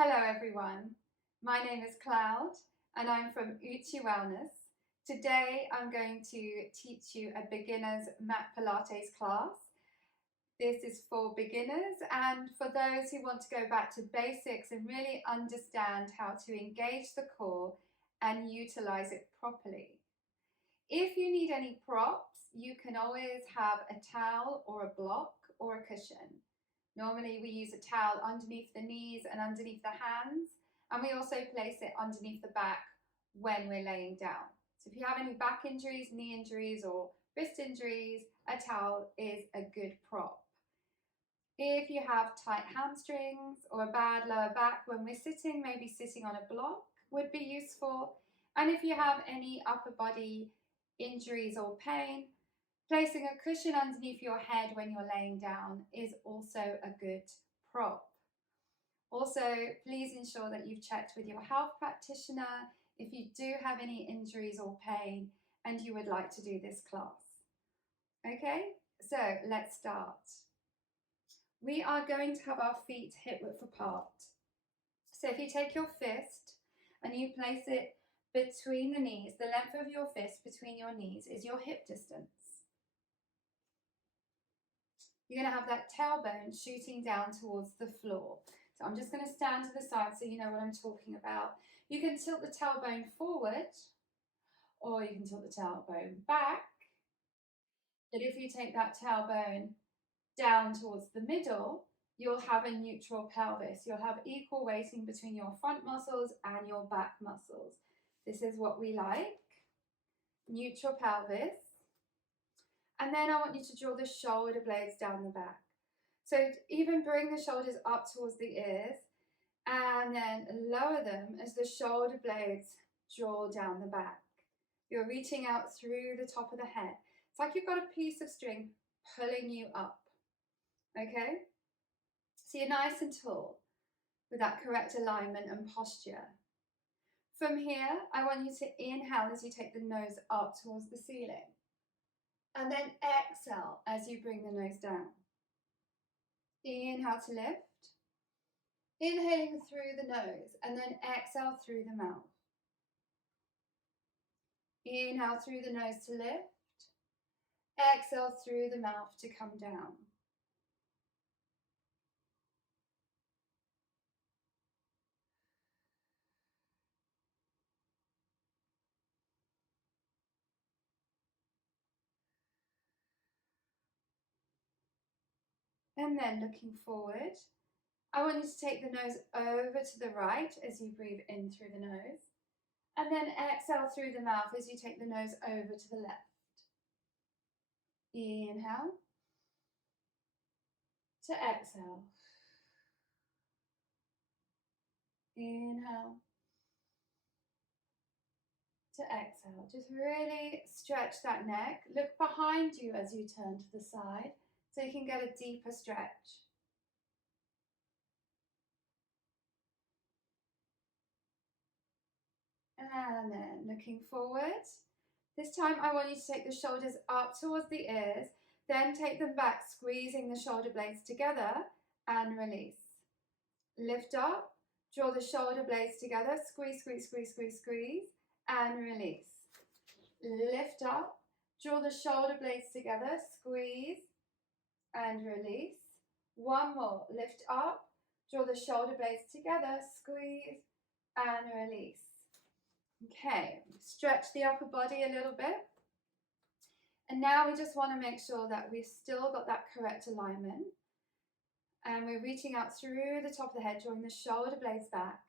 Hello everyone, my name is Cloud and I'm from Uchi Wellness. Today I'm going to teach you a beginner's mat Pilates class. This is for beginners and for those who want to go back to basics and really understand how to engage the core and utilize it properly. If you need any props, you can always have a towel or a block or a cushion. Normally we use a towel underneath the knees and underneath the hands, and we also place it underneath the back when we're laying down. So if you have any back injuries, knee injuries, or wrist injuries, a towel is a good prop. If you have tight hamstrings or a bad lower back when we're sitting, maybe sitting on a block would be useful. And if you have any upper body injuries or pain, placing a cushion underneath your head when you're laying down is also a good prop. Also, please ensure that you've checked with your health practitioner if you do have any injuries or pain and you would like to do this class. Okay, so let's start. We are going to have our feet hip width apart. So if you take your fist and you place it between the knees, the length of your fist between your knees is your hip distance. You're going to have that tailbone shooting down towards the floor. So I'm just going to stand to the side so you know what I'm talking about. You can tilt the tailbone forward or you can tilt the tailbone back. But if you take that tailbone down towards the middle, you'll have a neutral pelvis. You'll have equal weighting between your front muscles and your back muscles. This is what we like. Neutral pelvis. And then I want you to draw the shoulder blades down the back. So even bring the shoulders up towards the ears and then lower them as the shoulder blades draw down the back. You're reaching out through the top of the head. It's like you've got a piece of string pulling you up. Okay? So you're nice and tall with that correct alignment and posture. From here, I want you to inhale as you take the nose up towards the ceiling. And then exhale as you bring the nose down. Inhale to lift. Inhaling through the nose and then exhale through the mouth. Inhale through the nose to lift. Exhale through the mouth to come down. And then looking forward, I want you to take the nose over to the right as you breathe in through the nose. And then exhale through the mouth as you take the nose over to the left. Inhale to exhale. Inhale to exhale. Just really stretch that neck. Look behind you as you turn to the side so you can get a deeper stretch. And then looking forward. This time I want you to take the shoulders up towards the ears, then take them back, squeezing the shoulder blades together and release. Lift up, draw the shoulder blades together, squeeze, squeeze, squeeze, squeeze, squeeze, and release. Lift up, draw the shoulder blades together, squeeze, and release. One more, lift up, draw the shoulder blades together, squeeze, and release. Okay, stretch the upper body a little bit. And now we just want to make sure that we've still got that correct alignment. And we're reaching out through the top of the head, drawing the shoulder blades back.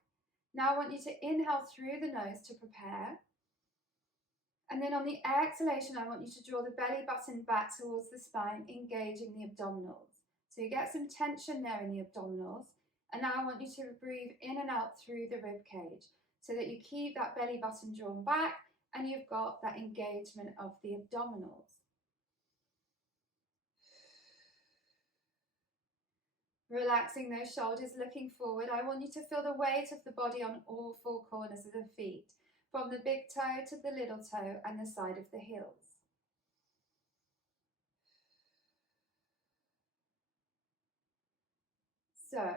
Now I want you to inhale through the nose to prepare. And then on the exhalation, I want you to draw the belly button back towards the spine, engaging the abdominals. So you get some tension there in the abdominals. And now I want you to breathe in and out through the rib cage so that you keep that belly button drawn back and you've got that engagement of the abdominals. Relaxing those shoulders, looking forward. I want you to feel the weight of the body on all four corners of the feet, from the big toe to the little toe and the side of the heels. So,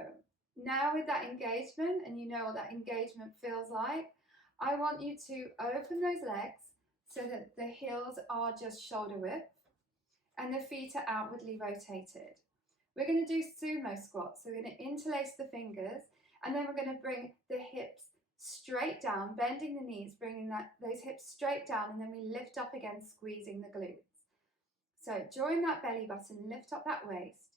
Now with that engagement, and you know what that engagement feels like, I want you to open those legs so that the heels are just shoulder width and the feet are outwardly rotated. We're going to do sumo squats. So we're going to interlace the fingers, and then we're going to bring the hips straight down, bending the knees, bringing those hips straight down, and then we lift up again, squeezing the glutes. So join that belly button, lift up that waist,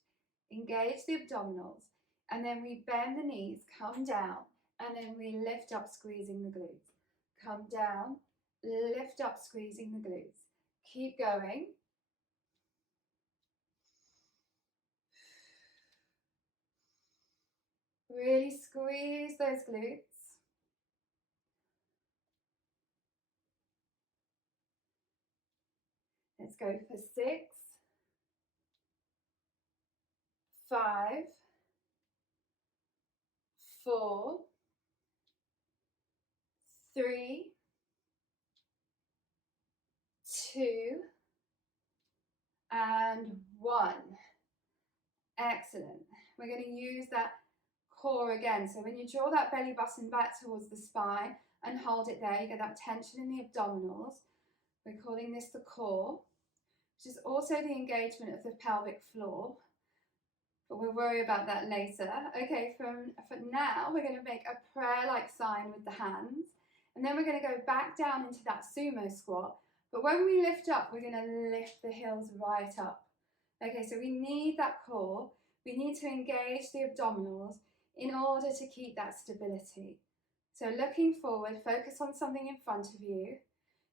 engage the abdominals, and then we bend the knees, come down, and then we lift up, squeezing the glutes. Come down, lift up, squeezing the glutes. Keep going. Really squeeze those glutes. Let's go for 6, 5, 4, 3, 2, and 1. Excellent. We're going to use that core again. So when you draw that belly button back towards the spine and hold it there, you get that tension in the abdominals. We're calling this the core, which is also the engagement of the pelvic floor. But we'll worry about that later. Okay, for now, we're going to make a prayer-like sign with the hands. And then we're going to go back down into that sumo squat. But when we lift up, we're going to lift the heels right up. Okay, so we need that core. We need to engage the abdominals in order to keep that stability. So looking forward, focus on something in front of you.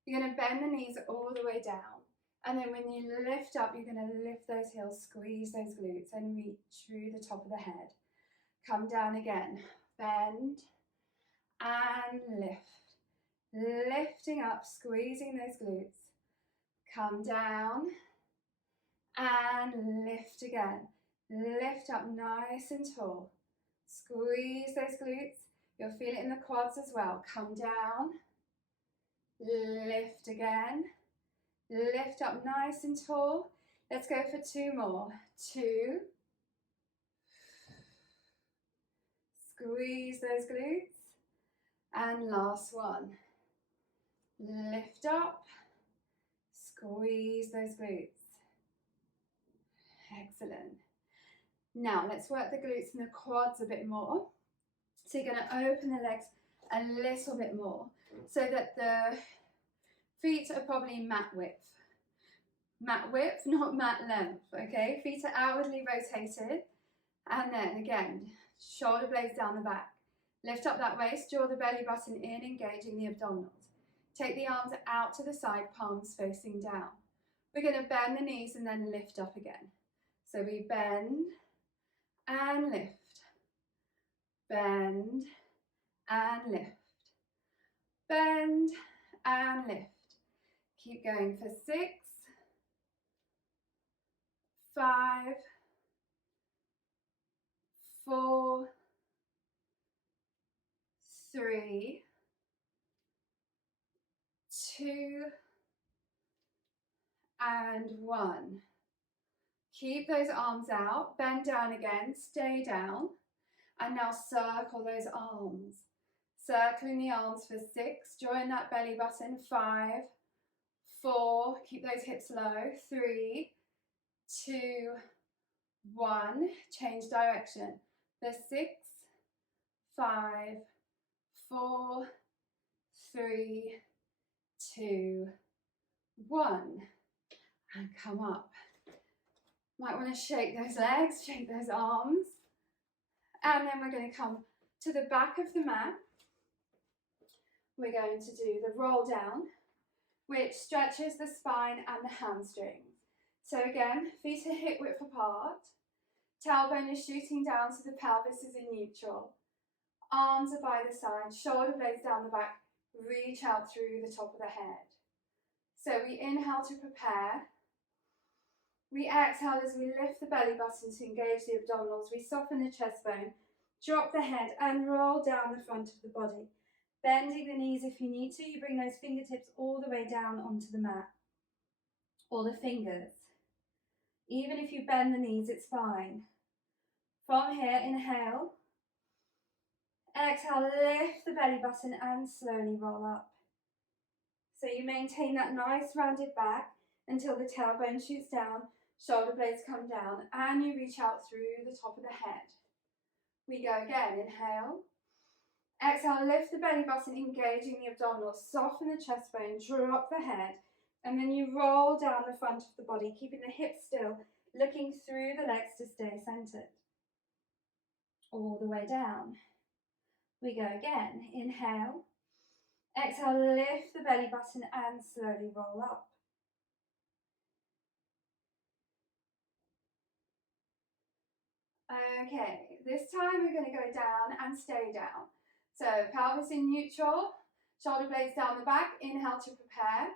You're going to bend the knees all the way down. And then when you lift up, you're going to lift those heels, squeeze those glutes, and reach through the top of the head. Come down again. Bend and lift. Lifting up, squeezing those glutes. Come down and lift again. Lift up nice and tall. Squeeze those glutes. You'll feel it in the quads as well. Come down. Lift again. Lift up nice and tall. Let's go for 2 more. 2. Squeeze those glutes. And last one. Lift up. Squeeze those glutes. Excellent. Now let's work the glutes and the quads a bit more. So you're going to open the legs a little bit more so that the feet are probably mat width. Mat width, not mat length, okay? Feet are outwardly rotated. And then again, shoulder blades down the back. Lift up that waist, draw the belly button in, engaging the abdominals. Take the arms out to the side, palms facing down. We're going to bend the knees and then lift up again. So we bend and lift. Bend and lift. Bend and lift. Keep going for 6, 5, 4, 3, 2, and 1. Keep those arms out, bend down again, stay down, and now circle those arms. Circling the arms for 6, join that belly button, 5, 4, keep those hips low, 3, 2, 1, change direction, for 6, 5, 4, 3, 2, 1, and come up. Might want to shake those legs, shake those arms, and then we're going to come to the back of the mat. We're going to do the roll down, which stretches the spine and the hamstrings. So again, feet are hip width apart, tailbone is shooting down so the pelvis is in neutral, arms are by the side, shoulder blades down the back, reach out through the top of the head. So we inhale to prepare. We exhale as we lift the belly button to engage the abdominals. We soften the chest bone, drop the head and roll down the front of the body. Bending the knees if you need to. You bring those fingertips all the way down onto the mat. Or the fingers. Even if you bend the knees, it's fine. From here, inhale. Exhale, lift the belly button and slowly roll up. So you maintain that nice rounded back until the tailbone shoots down, shoulder blades come down, and you reach out through the top of the head. We go again, inhale. Exhale, lift the belly button, engaging the abdominals, soften the chest bone, drop the head, and then you roll down the front of the body, keeping the hips still, looking through the legs to stay centered. All the way down. We go again, inhale. Exhale, lift the belly button and slowly roll up. Okay, this time we're going to go down and stay down. So pelvis in neutral, shoulder blades down the back, inhale to prepare.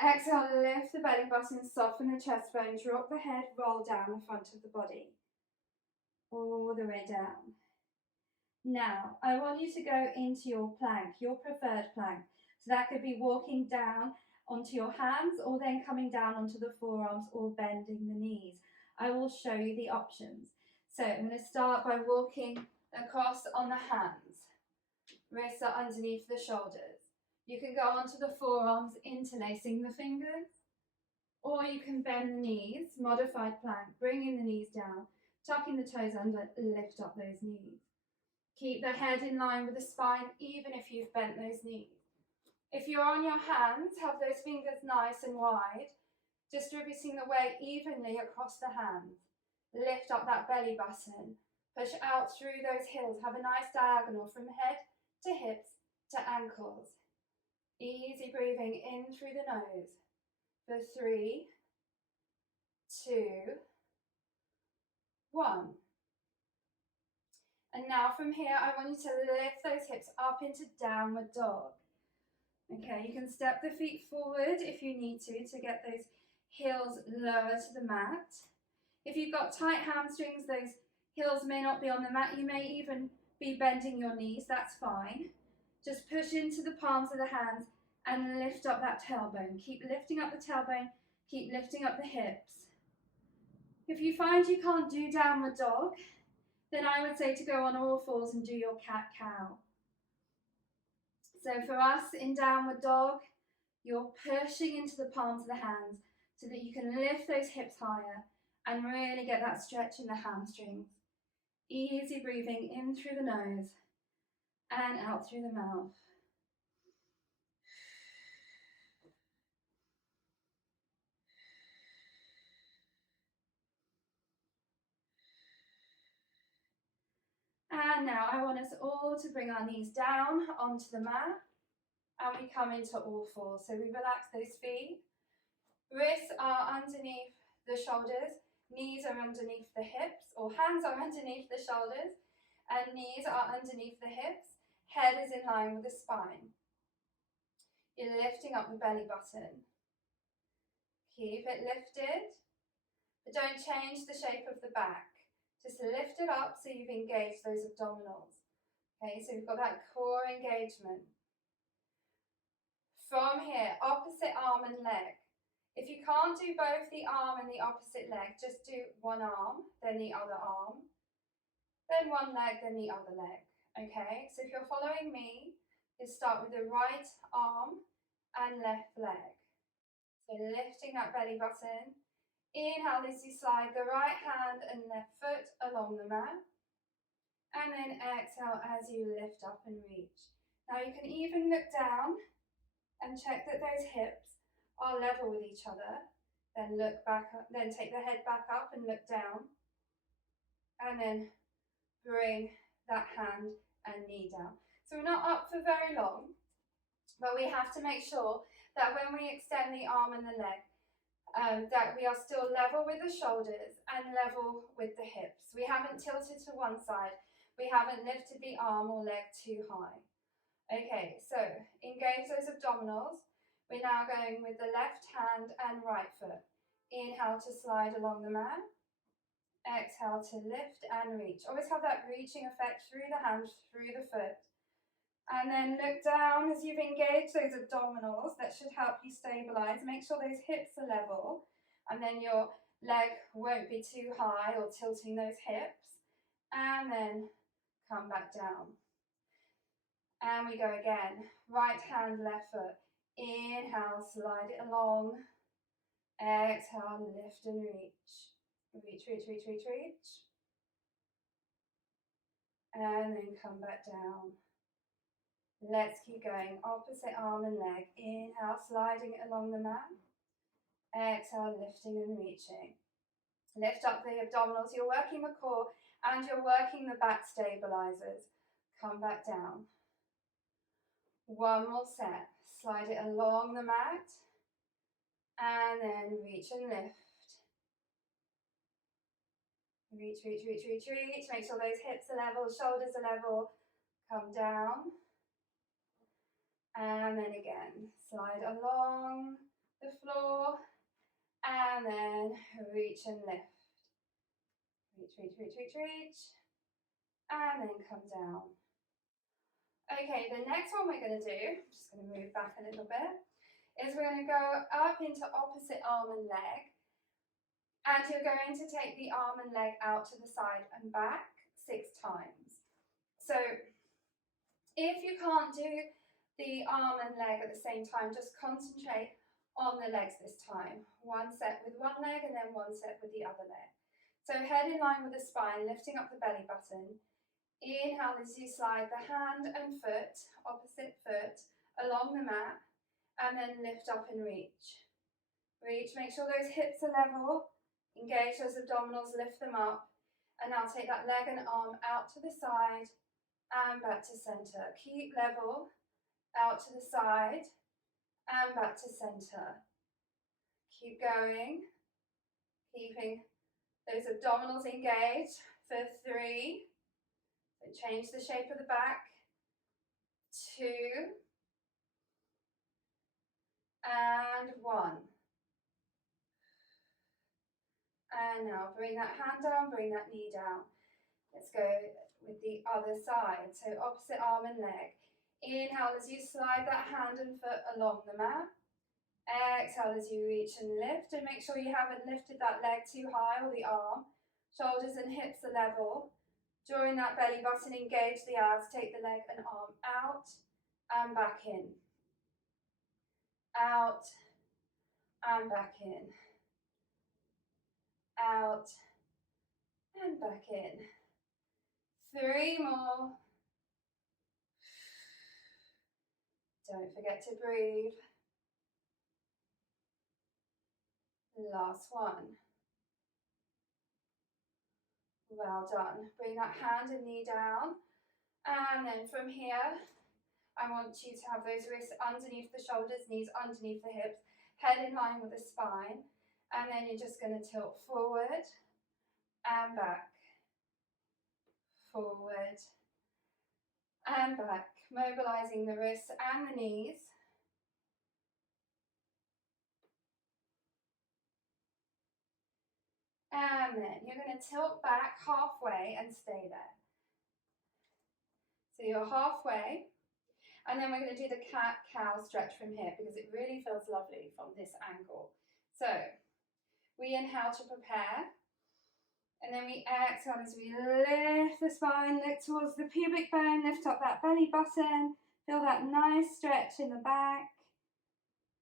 Exhale, lift the belly button, soften the chest bone, drop the head, roll down the front of the body. All the way down. Now, I want you to go into your plank, your preferred plank. So that could be walking down onto your hands or then coming down onto the forearms or bending the knees. I will show you the options. So I'm going to start by walking across on the hands. Wrists are underneath the shoulders. You can go onto the forearms, interlacing the fingers, or you can bend the knees, modified plank, bringing the knees down, tucking the toes under, lift up those knees. Keep the head in line with the spine, even if you've bent those knees. If you're on your hands, have those fingers nice and wide, distributing the weight evenly across the hands. Lift up that belly button, push out through those heels, have a nice diagonal from head to hips to ankles. Easy breathing in through the nose for 3, 2, 1. And now from here, I want you to lift those hips up into downward dog. Okay, you can step the feet forward if you need to get those heels lower to the mat. If you've got tight hamstrings, those heels may not be on the mat. You may even be bending your knees, that's fine. Just push into the palms of the hands and lift up that tailbone. Keep lifting up the tailbone, keep lifting up the hips. If you find you can't do downward dog, then I would say to go on all fours and do your cat-cow. So for us in downward dog, you're pushing into the palms of the hands so that you can lift those hips higher and really get that stretch in the hamstrings. Easy breathing in through the nose and out through the mouth. And now I want us all to bring our knees down onto the mat and we come into all fours. So we relax those feet. Wrists are underneath the shoulders, knees are underneath the hips, or hands are underneath the shoulders, and knees are underneath the hips. Head is in line with the spine. You're lifting up the belly button. Keep it lifted, but don't change the shape of the back. Just lift it up so you've engaged those abdominals. Okay, so we've got that core engagement. From here, opposite arm and leg. If you can't do both the arm and the opposite leg, just do one arm, then the other arm, then one leg, then the other leg. Okay, so if you're following me, you start with the right arm and left leg. So lifting that belly button. Inhale as you slide the right hand and left foot along the mat. And then exhale as you lift up and reach. Now you can even look down and check that those hips are level with each other. Then look back up, then take the head back up and look down. And then bring that hand and knee down. So we're not up for very long, but we have to make sure that when we extend the arm and the leg, that we are still level with the shoulders and level with the hips. We haven't tilted to one side. We haven't lifted the arm or leg too high. Okay, so engage those abdominals. We're now going with the left hand and right foot. Inhale to slide along the mat. Exhale to lift and reach. Always have that reaching effect through the hand, through the foot. And then look down as you've engaged those abdominals. That should help you stabilize. Make sure those hips are level. And then your leg won't be too high or tilting those hips. And then come back down. And we go again. Right hand, left foot. Inhale, slide it along. Exhale, lift and reach. Reach, reach, reach, reach, reach. And then come back down. Let's keep going. Opposite arm and leg. Inhale, sliding it along the mat. Exhale, lifting and reaching. Lift up the abdominals. You're working the core and you're working the back stabilizers. Come back down. One more set. Slide it along the mat. And then reach and lift. Reach, reach, reach, reach, reach. Make sure those hips are level, shoulders are level. Come down. And then again, slide along the floor. And then reach and lift. Reach, reach, reach, reach, reach. And then come down. Okay, the next one we're going to do, I'm just going to move back a little bit, is we're going to go up into opposite arm and leg. And you're going to take the arm and leg out to the side and back 6 times. So if you can't do the arm and leg at the same time, just concentrate on the legs this time. One set with one leg and then one set with the other leg. So head in line with the spine, lifting up the belly button. Inhale as you slide the hand and foot, opposite foot, along the mat, and then lift up and reach. Reach, make sure those hips are level. Engage those abdominals, lift them up. And now take that leg and arm out to the side and back to center. Keep level, out to the side and back to center. Keep going, keeping those abdominals engaged for 3. Change the shape of the back. 2 and 1. And now bring that hand down, bring that knee down. Let's go with the other side. So opposite arm and leg. Inhale as you slide that hand and foot along the mat. Exhale as you reach and lift. And make sure you haven't lifted that leg too high or the arm. Shoulders and hips are level. Drawing that belly button, engage the abs. Take the leg and arm out and back in. Out and back in. Out and back in. 3 more. Don't forget to breathe. Last one. Well done. Bring that hand and knee down. And then from here, I want you to have those wrists underneath the shoulders, knees underneath the hips, head in line with the spine. And then you're just going to tilt forward and back. Forward and back. Mobilizing the wrists and the knees. And then you're going to tilt back halfway and stay there. So you're halfway. And then we're going to do the cat-cow stretch from here because it really feels lovely from this angle. So we inhale to prepare. And then we exhale as we lift the spine, look towards the pubic bone, lift up that belly button, feel that nice stretch in the back.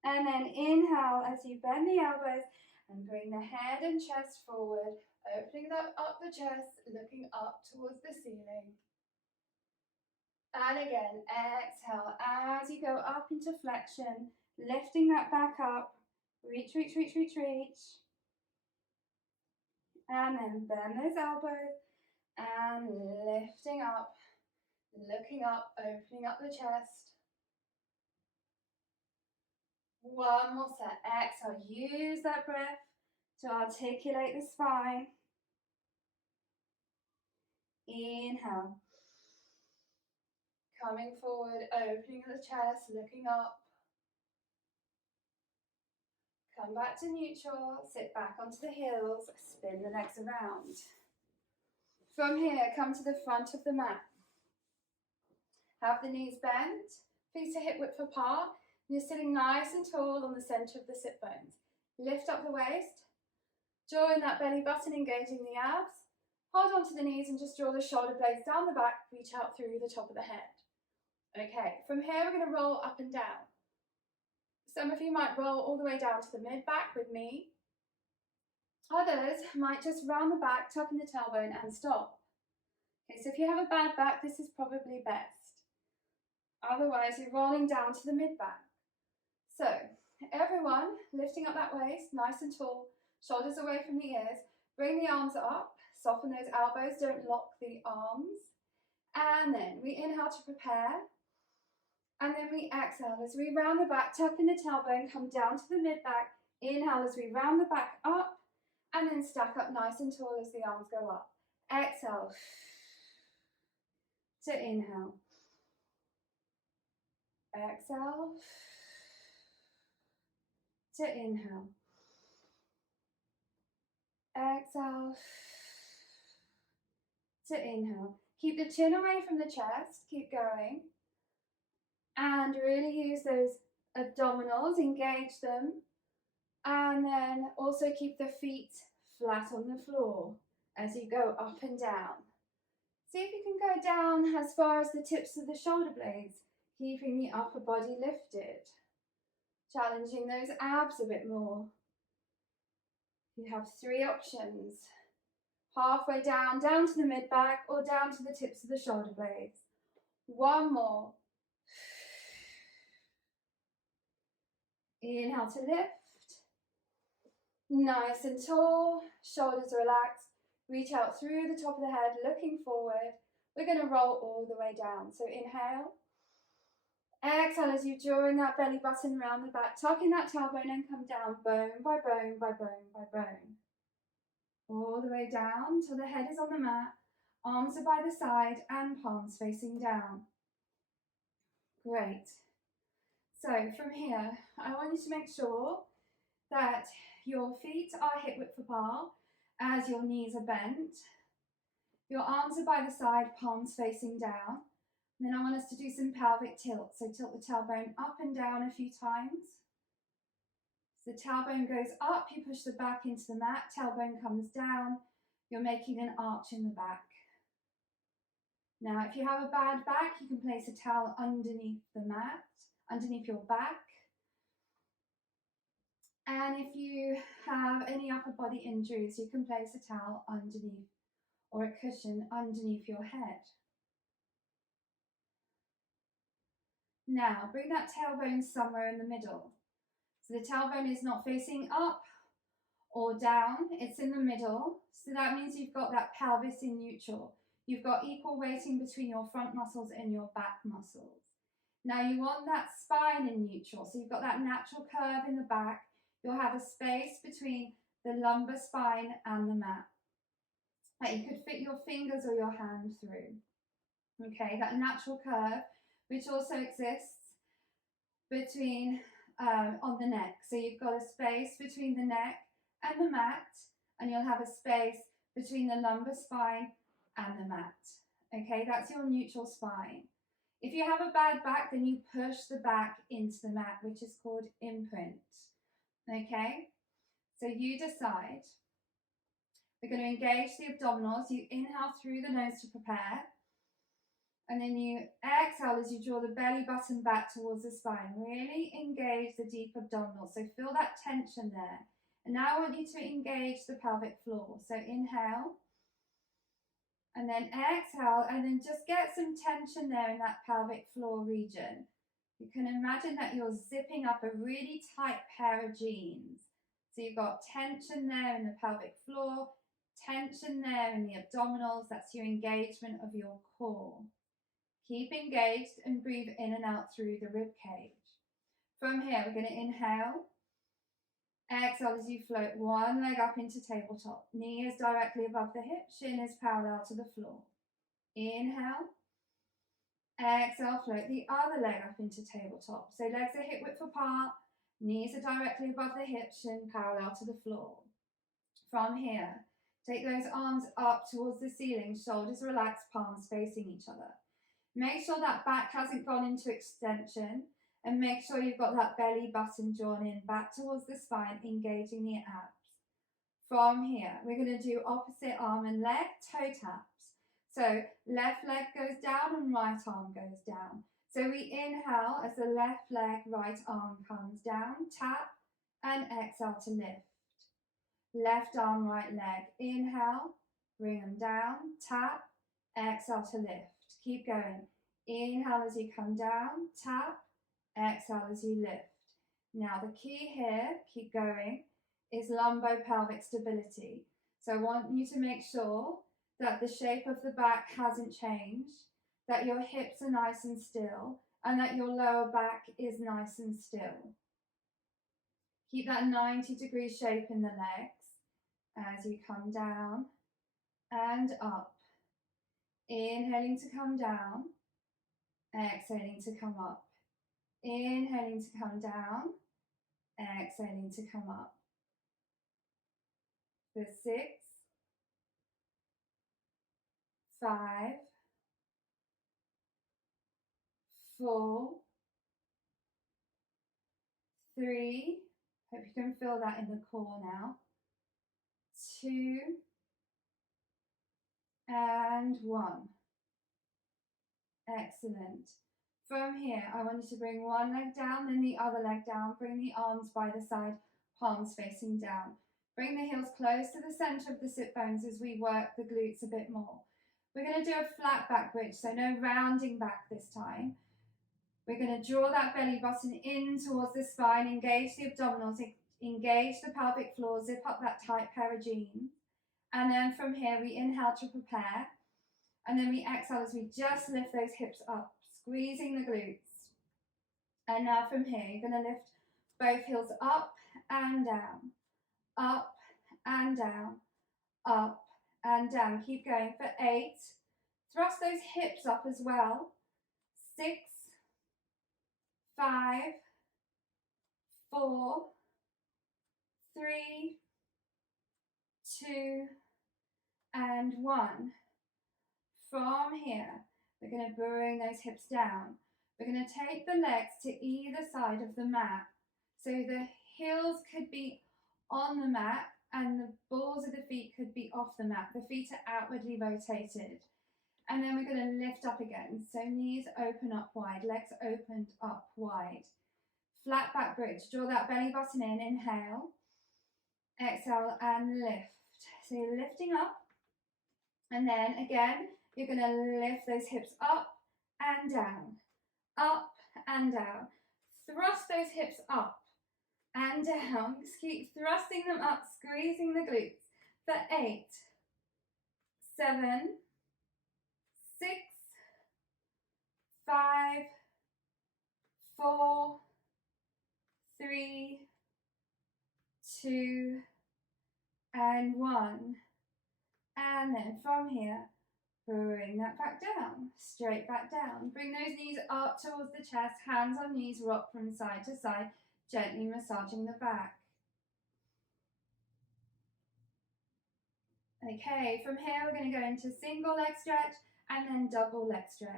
And then inhale as you bend the elbows and bring the head and chest forward, opening up the chest, looking up towards the ceiling. And again, exhale as you go up into flexion, lifting that back up, reach, reach, reach, reach, reach. And then bend those elbows and lifting up, looking up, opening up the chest. One more set. Exhale. Use that breath to articulate the spine. Inhale. Coming forward, opening the chest, looking up. Come back to neutral, sit back onto the heels, spin the legs around. From here, come to the front of the mat. Have the knees bent, feet are hip width apart. You're sitting nice and tall on the center of the sit bones. Lift up the waist, drawing that belly button, engaging the abs. Hold on to the knees and just draw the shoulder blades down the back, reach out through the top of the head. Okay, from here we're going to roll up and down. Some of you might roll all the way down to the mid-back with me. Others might just round the back, tuck in the tailbone and stop. Okay, so if you have a bad back, this is probably best. Otherwise, you're rolling down to the mid-back. So, everyone lifting up that waist, nice and tall, shoulders away from the ears. Bring the arms up, soften those elbows, don't lock the arms. And then we inhale to prepare. And then we exhale as we round the back, tuck in the tailbone, come down to the mid-back. Inhale as we round the back up, and then stack up nice and tall as the arms go up. Exhale to inhale. Exhale to inhale. Exhale to inhale. Keep the chin away from the chest, keep going. And really use those abdominals, engage them. And then also keep the feet flat on the floor as you go up and down. See if you can go down as far as the tips of the shoulder blades, keeping the upper body lifted. Challenging those abs a bit more. You have 3 options. Halfway down, down to the mid-back or down to the tips of the shoulder blades. 1 more. Inhale to lift. Nice and tall, shoulders relaxed. Reach out through the top of the head, looking forward. We're going to roll all the way down. So inhale. Exhale as you draw in that belly button around the back. Tuck in that tailbone and come down bone by bone by bone by bone. All the way down till the head is on the mat. Arms are by the side and palms facing down. Great. So from here, I want you to make sure that your feet are hip width apart as your knees are bent. Your arms are by the side, palms facing down. And then I want us to do some pelvic tilt. So tilt the tailbone up and down a few times. So the tailbone goes up, you push the back into the mat, tailbone comes down, you're making an arch in the back. Now, if you have a bad back, you can place a towel underneath the mat, underneath your back. And if you have any upper body injuries, you can place a towel underneath or a cushion underneath your head. Now, bring that tailbone somewhere in the middle. So the tailbone is not facing up or down, it's in the middle. So that means you've got that pelvis in neutral. You've got equal weighting between your front muscles and your back muscles. Now you want that spine in neutral. So you've got that natural curve in the back. You'll have a space between the lumbar spine and the mat that you could fit your fingers or your hand through. Okay, that natural curve, which also exists between on the neck. So you've got a space between the neck and the mat, and you'll have a space between the lumbar spine and the mat. Okay, that's your neutral spine. If you have a bad back, then you push the back into the mat, which is called imprint. Okay, so you decide. We're going to engage the abdominals. You inhale through the nose to prepare. And then you exhale as you draw the belly button back towards the spine. Really engage the deep abdominals. So feel that tension there. And now I want you to engage the pelvic floor. So inhale. And then exhale. And then just get some tension there in that pelvic floor region. You can imagine that you're zipping up a really tight pair of jeans. So you've got tension there in the pelvic floor. Tension there in the abdominals. That's your engagement of your core. Keep engaged and breathe in and out through the rib cage. From here, we're going to inhale. Exhale as you float one leg up into tabletop. Knee is directly above the hip. Shin is parallel to the floor. Inhale. Exhale, float the other leg up into tabletop. So legs are hip width apart. Knees are directly above the hip. Shin parallel to the floor. From here, take those arms up towards the ceiling. Shoulders relaxed, palms facing each other. Make sure that back hasn't gone into extension, and make sure you've got that belly button drawn in back towards the spine, engaging the abs. From here, we're going to do opposite arm and leg toe taps. So left leg goes down and right arm goes down. So we inhale as the left leg, right arm comes down, tap, and exhale to lift. Left arm, right leg, inhale, bring them down, tap, exhale to lift. Keep going. Inhale as you come down, tap, exhale as you lift. Now the key here, keep going, is lumbo-pelvic stability. So I want you to make sure that the shape of the back hasn't changed, that your hips are nice and still, and that your lower back is nice and still. Keep that 90-degree shape in the legs as you come down and up. Inhaling to come down, exhaling to come up. Inhaling to come down, exhaling to come up. For 6, 5, 4, 3, hope you can feel that in the core now, 2, and 1. Excellent. From here, I want you to bring one leg down, then the other leg down. Bring the arms by the side, palms facing down. Bring the heels close to the center of the sit bones as we work the glutes a bit more. We're going to do a flat back bridge, so no rounding back this time. We're going to draw that belly button in towards the spine, engage the abdominals, engage the pelvic floor, zip up that tight pair of jeans. And then from here, we inhale to prepare. And then we exhale as we just lift those hips up, squeezing the glutes. And now from here, you're going to lift both heels up and down, up and down, up and down. Keep going for 8. Thrust those hips up as well. 6, 5, 4, 3, 2, and 1. From here, we're going to bring those hips down. We're going to take the legs to either side of the mat. So the heels could be on the mat and the balls of the feet could be off the mat. The feet are outwardly rotated. And then we're going to lift up again. So knees open up wide, legs opened up wide. Flat back bridge. Draw that belly button in. Inhale. Exhale and lift. So you're lifting up. And then again, you're going to lift those hips up and down. Up and down. Thrust those hips up and down. Just keep thrusting them up, squeezing the glutes. For 8, 7, 6, 5, 4, 3, 2, and 1. And then from here, bring that back down, straight back down. Bring those knees up towards the chest, hands on knees, rock from side to side, gently massaging the back. Okay, from here we're going to go into single leg stretch and then double leg stretch.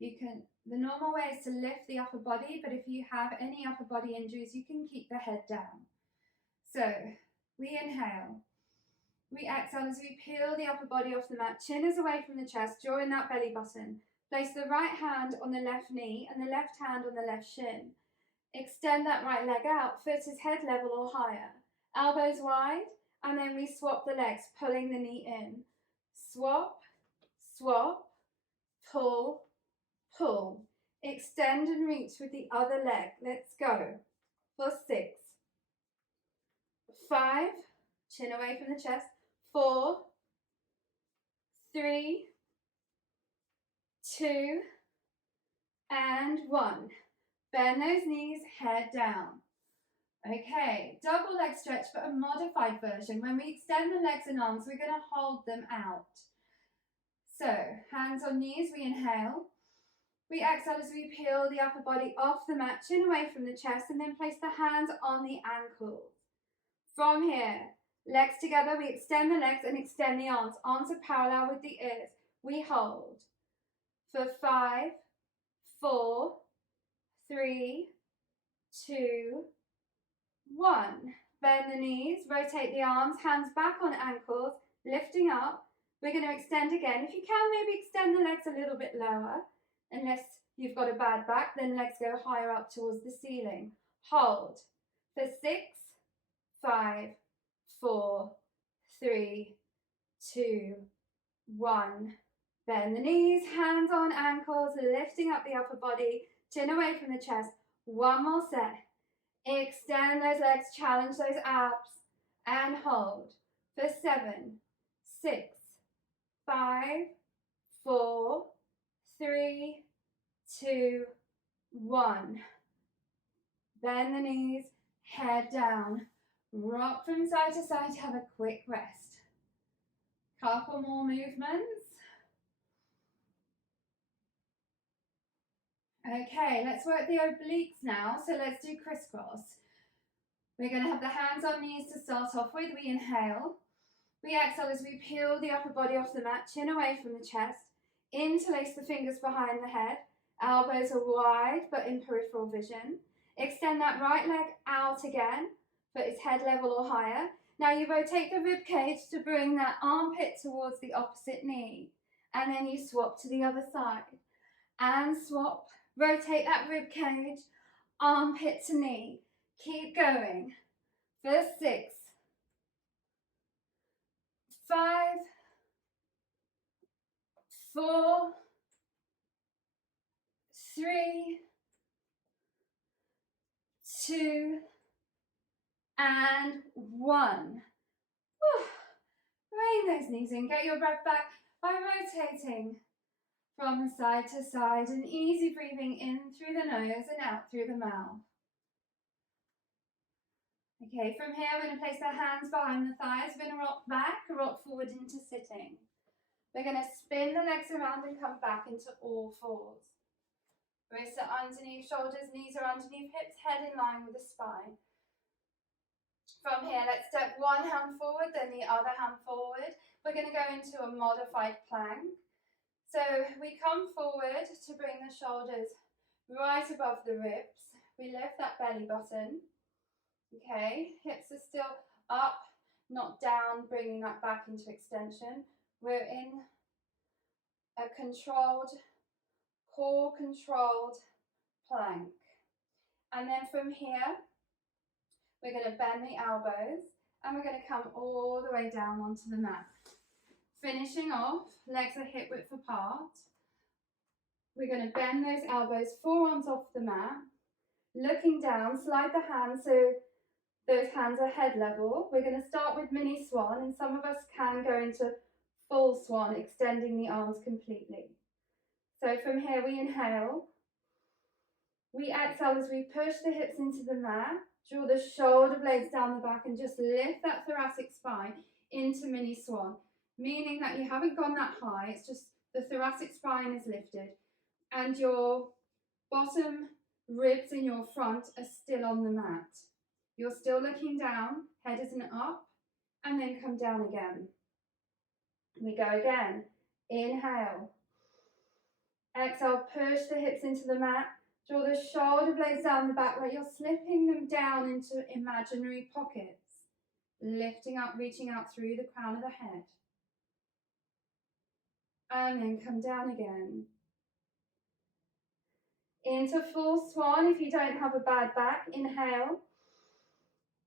The normal way is to lift the upper body, but if you have any upper body injuries, you can keep the head down. So we inhale. We exhale as we peel the upper body off the mat. Chin is away from the chest, drawing that belly button. Place the right hand on the left knee and the left hand on the left shin. Extend that right leg out, foot is head level or higher. Elbows wide, and then we swap the legs, pulling the knee in. Swap, swap, pull, pull. Extend and reach with the other leg. Let's go. For 6, 5, chin away from the chest. 4, 3, 2, and 1. Bend those knees, head down. Okay, double leg stretch, but a modified version. When we extend the legs and arms, we're going to hold them out. So, hands on knees, we inhale. We exhale as we peel the upper body off the mat, chin away from the chest, and then place the hands on the ankles. From here, legs together, we extend the legs and extend the arms. Arms are parallel with the ears. We hold. For 5, 4, 3, 2, 1. bend the knees, rotate the arms, hands back on ankles, lifting up. We're going to extend again. If you can, maybe extend the legs a little bit lower, unless you've got a bad back, then legs go higher up towards the ceiling. Hold for 6, 5, 4, 3, 2, 1. Bend the knees, hands on ankles, lifting up the upper body, chin away from the chest. One more set. Extend those legs, challenge those abs, and hold for 7, 6, 5, 4, 3, 2, 1. Bend the knees, head down. Rock from side to side, have a quick rest. Couple more movements. Okay, let's work the obliques now. So let's do crisscross. We're going to have the hands on knees to start off with. We inhale. We exhale as we peel the upper body off the mat, chin away from the chest. Interlace the fingers behind the head. Elbows are wide but in peripheral vision. Extend that right leg out again, but it's head level or higher. Now you rotate the rib cage to bring that armpit towards the opposite knee. And then you swap to the other side. And swap. Rotate that rib cage, armpit to knee. Keep going. For 6, 5, 4, 3, 2, and 1. Rein those knees in. Get your breath back by rotating from side to side and easy breathing in through the nose and out through the mouth. Okay, from here we're going to place the hands behind the thighs. We're going to rock back, rock forward into sitting. We're going to spin the legs around and come back into all fours. Wrists are underneath shoulders, knees are underneath hips, head in line with the spine. From here, let's step one hand forward, then the other hand forward. We're going to go into a modified plank. So we come forward to bring the shoulders right above the ribs. We lift that belly button. Okay, hips are still up, not down, bringing that back into extension. We're in a controlled, core controlled plank. And then from here, we're going to bend the elbows and we're going to come all the way down onto the mat. Finishing off, legs are hip width apart. We're going to bend those elbows, forearms off the mat. Looking down, slide the hands so those hands are head level. We're going to start with mini swan, and some of us can go into full swan, extending the arms completely. So from here we inhale. We exhale as we push the hips into the mat, draw the shoulder blades down the back and just lift that thoracic spine into mini swan, meaning that you haven't gone that high, it's just the thoracic spine is lifted and your bottom ribs in your front are still on the mat. You're still looking down, head isn't up, and then come down again. We go again. Inhale. Exhale, push the hips into the mat. Draw the shoulder blades down the back like you're slipping them down into imaginary pockets. Lifting up, reaching out through the crown of the head. And then come down again. Into full swan if you don't have a bad back. Inhale.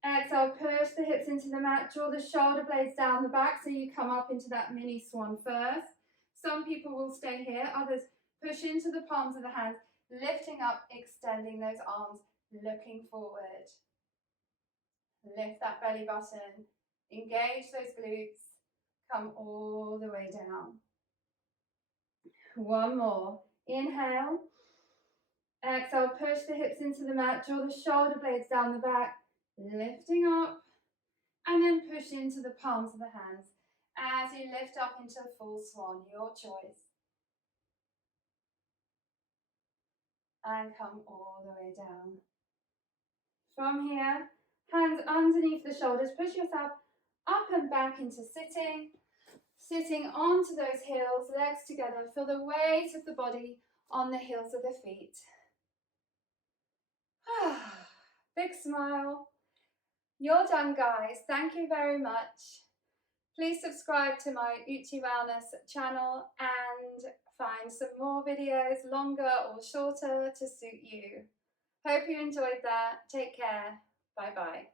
Exhale, push the hips into the mat, draw the shoulder blades down the back so you come up into that mini swan first. Some people will stay here, others push into the palms of the hands, lifting up, extending those arms, looking forward. Lift that belly button, engage those glutes, come all the way down. One more. Inhale. Exhale, push the hips into the mat, draw the shoulder blades down the back, lifting up, and then push into the palms of the hands as you lift up into full swan, your choice. And come all the way down. From here, hands underneath the shoulders, push yourself up and back into sitting. Sitting onto those heels, legs together, feel the weight of the body on the heels of the feet. Big smile. You're done, guys. Thank you very much. Please subscribe to my Uchi Wellness channel and find some more videos, longer or shorter, to suit you. Hope you enjoyed that. Take care. Bye-bye.